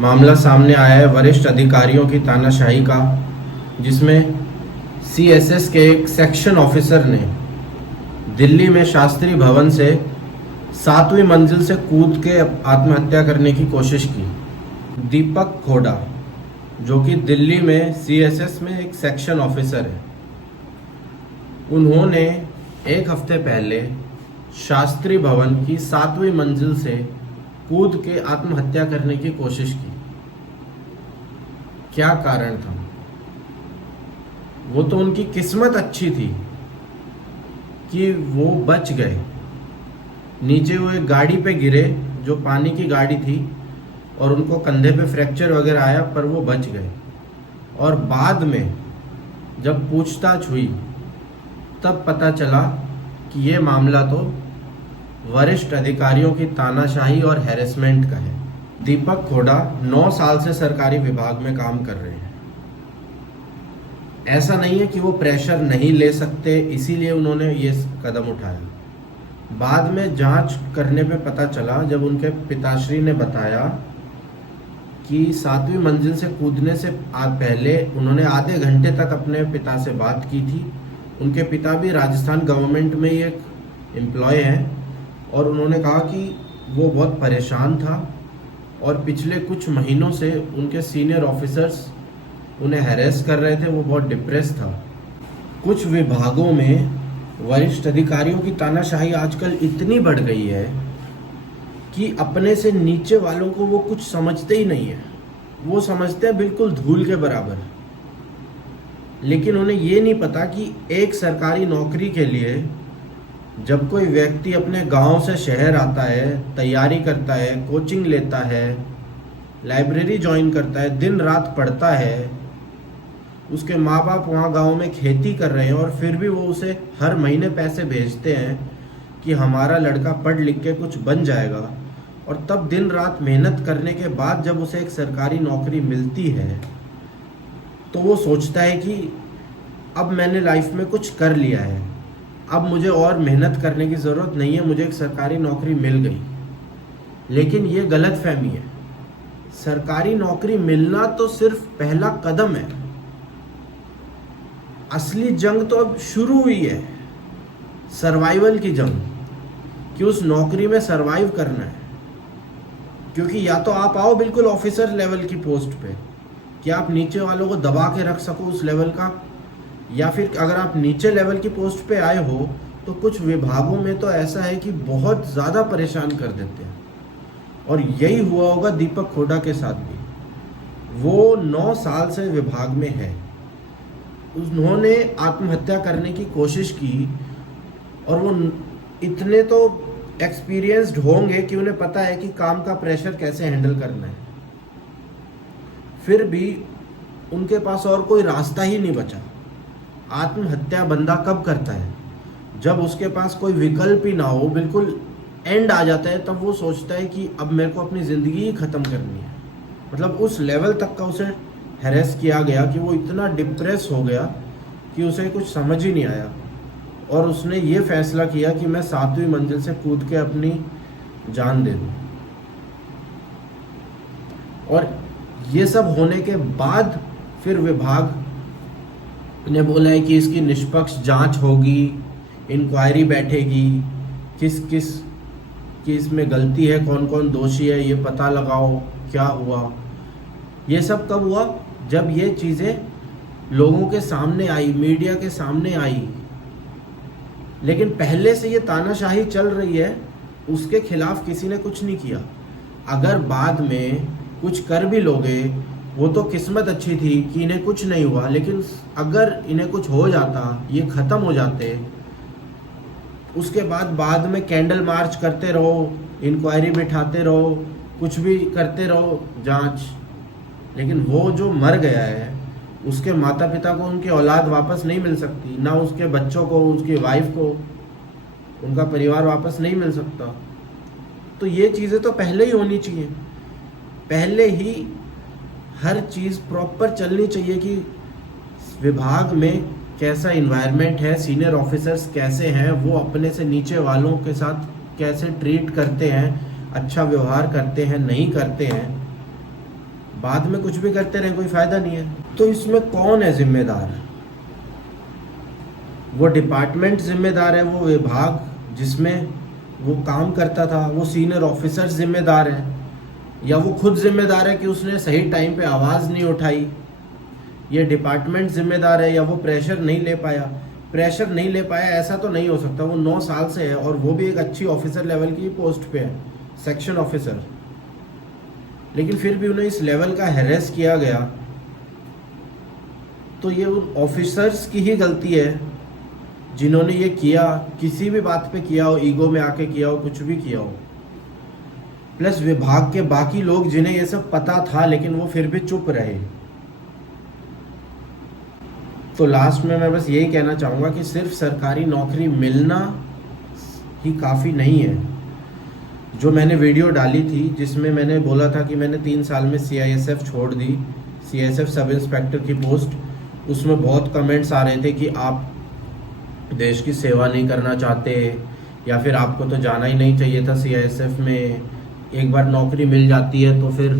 मामला सामने आया है वरिष्ठ अधिकारियों की तानाशाही का, जिसमें सीएसएस के एक सेक्शन ऑफिसर ने दिल्ली में शास्त्री भवन से 7वीं मंजिल से कूद के आत्महत्या करने की कोशिश की। दीपक खोड़ा, जो कि दिल्ली में सीएसएस में एक सेक्शन ऑफिसर है, उन्होंने एक हफ्ते पहले शास्त्री भवन की 7वीं मंजिल से कूद के आत्महत्या करने की कोशिश की। क्या कारण था? वो तो उनकी किस्मत अच्छी थी कि वो बच गए। नीचे वो एक गाड़ी पे गिरे जो पानी की गाड़ी थी और उनको कंधे पे फ्रैक्चर वगैरह आया, पर वो बच गए। और बाद में जब पूछताछ हुई तब पता चला कि ये मामला तो वरिष्ठ अधिकारियों की तानाशाही और हैरेसमेंट का है। दीपक खोड़ा 9 साल से सरकारी विभाग में काम कर रहे हैं। ऐसा नहीं है कि वो प्रेशर नहीं ले सकते इसीलिए उन्होंने ये कदम उठाया। बाद में जांच करने पे पता चला, जब उनके पिताश्री ने बताया कि 7वीं मंजिल से कूदने से पहले उन्होंने आधे घंटे तक अपने पिता से बात की थी। उनके पिता भी राजस्थान गवर्नमेंट में ही एक एम्प्लॉय हैं और उन्होंने कहा कि वो बहुत परेशान था और पिछले कुछ महीनों से उनके सीनियर ऑफिसर्स उन्हें हैरेस कर रहे थे। वो बहुत डिप्रेस था। कुछ विभागों में वरिष्ठ अधिकारियों की तानाशाही आजकल इतनी बढ़ गई है कि अपने से नीचे वालों को वो कुछ समझते ही नहीं है। वो समझते हैं बिल्कुल धूल के बराबर, लेकिन उन्हें ये नहीं पता कि एक सरकारी नौकरी के लिए जब कोई व्यक्ति अपने गांव से शहर आता है, तैयारी करता है, कोचिंग लेता है, लाइब्रेरी ज्वाइन करता है, दिन रात पढ़ता है, उसके माँ बाप वहाँ गांव में खेती कर रहे हैं और फिर भी वो उसे हर महीने पैसे भेजते हैं कि हमारा लड़का पढ़ लिख के कुछ बन जाएगा, और तब दिन रात मेहनत करने के बाद जब उसे एक सरकारी नौकरी मिलती है तो वो सोचता है कि अब मैंने लाइफ में कुछ कर लिया है, अब मुझे और मेहनत करने की ज़रूरत नहीं है, मुझे एक सरकारी नौकरी मिल गई। लेकिन ये गलतफहमी है। सरकारी नौकरी मिलना तो सिर्फ पहला कदम है। असली जंग तो अब शुरू हुई है, सर्वाइवल की जंग, कि उस नौकरी में सरवाइव करना है। क्योंकि या तो आप आओ बिल्कुल ऑफिसर लेवल की पोस्ट पे कि आप नीचे वालों को दबा के रख सको उस लेवल का, या फिर अगर आप नीचे लेवल की पोस्ट पे आए हो तो कुछ विभागों में तो ऐसा है कि बहुत ज़्यादा परेशान कर देते हैं। और यही हुआ होगा दीपक खोड़ा के साथ भी। वो 9 साल से विभाग में है, उन्होंने आत्महत्या करने की कोशिश की और वो इतने तो एक्सपीरियंस्ड होंगे कि उन्हें पता है कि काम का प्रेशर कैसे हैंडल करना है। फिर भी उनके पास और कोई रास्ता ही नहीं बचा। आत्महत्या बंदा कब करता है? जब उसके पास कोई विकल्प ही ना हो, बिल्कुल एंड आ जाता है, तब वो सोचता है कि अब मेरे को अपनी ज़िंदगी ही ख़त्म करनी है। मतलब उस लेवल तक का उसे हैरेस किया गया कि वो इतना डिप्रेस हो गया कि उसे कुछ समझ ही नहीं आया और उसने ये फैसला किया कि मैं 7वीं मंजिल से कूद के अपनी जान दे दूँ। और ये सब होने के बाद फिर विभाग ने बोला है कि इसकी निष्पक्ष जांच होगी, इंक्वायरी बैठेगी, किस किस की इसमें गलती है, कौन कौन दोषी है, ये पता लगाओ क्या हुआ। ये सब कब हुआ? जब ये चीज़ें लोगों के सामने आई, मीडिया के सामने आई। लेकिन पहले से ये तानाशाही चल रही है, उसके खिलाफ किसी ने कुछ नहीं किया। अगर बाद में कुछ कर भी लोगे, वो तो किस्मत अच्छी थी कि इन्हें कुछ नहीं हुआ, लेकिन अगर इन्हें कुछ हो जाता, ये ख़त्म हो जाते, उसके बाद में कैंडल मार्च करते रहो, इंक्वायरी बिठाते रहो, कुछ भी करते रहो जांच, लेकिन वो जो मर गया है उसके माता पिता को उनकी औलाद वापस नहीं मिल सकती, ना उसके बच्चों को, उसकी वाइफ को उनका परिवार वापस नहीं मिल सकता। तो ये चीज़ें तो पहले ही होनी चाहिए, पहले ही हर चीज़ प्रॉपर चलनी चाहिए कि विभाग में कैसा इन्वायरमेंट है, सीनियर ऑफिसर्स कैसे हैं, वो अपने से नीचे वालों के साथ कैसे ट्रीट करते हैं, अच्छा व्यवहार करते हैं, नहीं करते हैं। बाद में कुछ भी करते रहे, कोई फायदा नहीं है। तो इसमें कौन है जिम्मेदार? वो डिपार्टमेंट जिम्मेदार है, वो विभाग जिसमें वो काम करता था, वो सीनियर ऑफिसर्स जिम्मेदार है, या वो खुद जिम्मेदार है कि उसने सही टाइम पे आवाज़ नहीं उठाई? ये डिपार्टमेंट जिम्मेदार है, या वो प्रेशर नहीं ले पाया? प्रेशर नहीं ले पाया ऐसा तो नहीं हो सकता, वो 9 साल से है और वो भी एक अच्छी ऑफिसर लेवल की पोस्ट पे है, सेक्शन ऑफिसर, लेकिन फिर भी उन्हें इस लेवल का हैरेस किया गया। तो ये उन ऑफिसर्स की ही गलती है जिन्होंने ये किया, किसी भी बात पे किया हो, ईगो में आके किया हो, कुछ भी किया हो। प्लस विभाग के बाकी लोग जिन्हें ये सब पता था लेकिन वो फिर भी चुप रहे। तो लास्ट में मैं बस यही कहना चाहूँगा कि सिर्फ सरकारी नौकरी मिलना ही काफ़ी नहीं है। जो मैंने वीडियो डाली थी जिसमें मैंने बोला था कि मैंने 3 साल में CISF छोड़ दी, CISF सब इंस्पेक्टर की पोस्ट, उसमें बहुत कमेंट्स आ रहे थे कि आप देश की सेवा नहीं करना चाहते, या फिर आपको तो जाना ही नहीं चाहिए था CISF में, एक बार नौकरी मिल जाती है तो फिर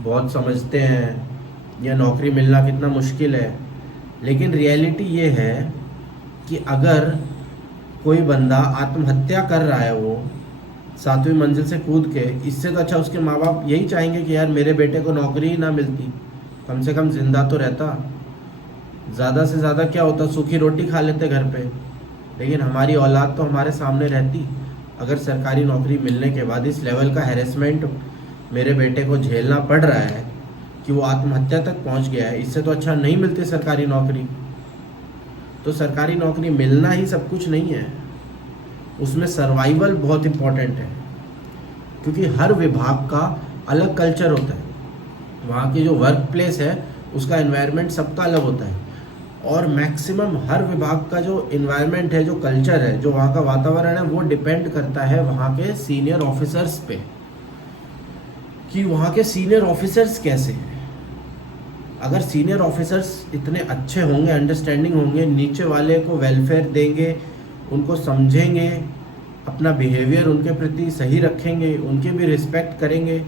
बहुत समझते हैं यह नौकरी मिलना कितना मुश्किल है। लेकिन रियलिटी ये है कि अगर कोई बंदा आत्महत्या कर रहा है, वो 7वीं मंजिल से कूद के, इससे तो अच्छा उसके माँ बाप यही चाहेंगे कि यार मेरे बेटे को नौकरी ही ना मिलती, कम से कम जिंदा तो रहता। ज़्यादा से ज़्यादा क्या होता, सूखी रोटी खा लेते घर पे, लेकिन हमारी औलाद तो हमारे सामने रहती। अगर सरकारी नौकरी मिलने के बाद इस लेवल का हैरेसमेंट मेरे बेटे को झेलना पड़ रहा है कि वो आत्महत्या तक पहुंच गया है, इससे तो अच्छा नहीं मिलती सरकारी नौकरी। तो सरकारी नौकरी मिलना ही सब कुछ नहीं है, उसमें सर्वाइवल बहुत इम्पोर्टेंट है, क्योंकि हर विभाग का अलग कल्चर होता है। वहाँ की जो वर्क प्लेस है उसका एनवायरनमेंट सबका अलग होता है, और मैक्सिमम हर विभाग का जो एनवायरनमेंट है, जो कल्चर है, जो वहाँ का वातावरण है, वो डिपेंड करता है वहाँ के सीनियर ऑफिसर्स पे, कि वहाँ के सीनियर ऑफिसर्स कैसे हैं। अगर सीनियर ऑफिसर्स इतने अच्छे होंगे, अंडरस्टैंडिंग होंगे, नीचे वाले को वेलफेयर देंगे, उनको समझेंगे, अपना बिहेवियर उनके प्रति सही रखेंगे, उनकी भी रिस्पेक्ट करेंगे,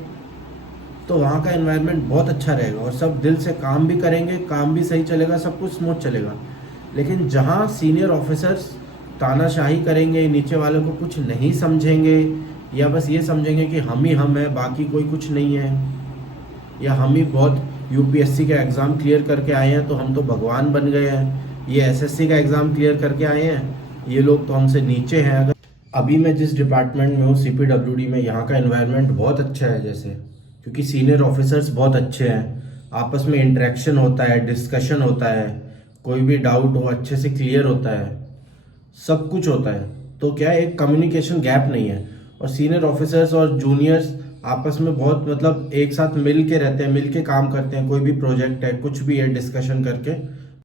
तो वहाँ का एनवायरनमेंट बहुत अच्छा रहेगा और सब दिल से काम भी करेंगे, काम भी सही चलेगा, सब कुछ स्मूथ चलेगा। लेकिन जहाँ सीनियर ऑफिसर्स तानाशाही करेंगे, नीचे वालों को कुछ नहीं समझेंगे, या बस ये समझेंगे कि हम ही हम हैं, बाकी कोई कुछ नहीं है, या हम ही बहुत UPSC का एग्ज़ाम क्लियर करके आए हैं तो हम तो भगवान बन गए हैं, ये SSC का एग्ज़ाम क्लियर करके आए हैं, ये लोग तो हमसे नीचे हैं। अगर अभी मैं जिस डिपार्टमेंट में हूँ, CPWD में, यहाँ का एनवायरनमेंट बहुत अच्छा है, जैसे क्योंकि सीनियर ऑफिसर्स बहुत अच्छे हैं, आपस में इंटरेक्शन होता है, डिस्कशन होता है, कोई भी डाउट हो अच्छे से क्लियर होता है, सब कुछ होता है। तो क्या एक कम्युनिकेशन गैप नहीं है, और सीनियर ऑफिसर्स और जूनियर्स आपस में बहुत मतलब एक साथ मिल के रहते हैं, मिल के काम करते हैं, कोई भी प्रोजेक्ट है, कुछ भी है, डिस्कशन करके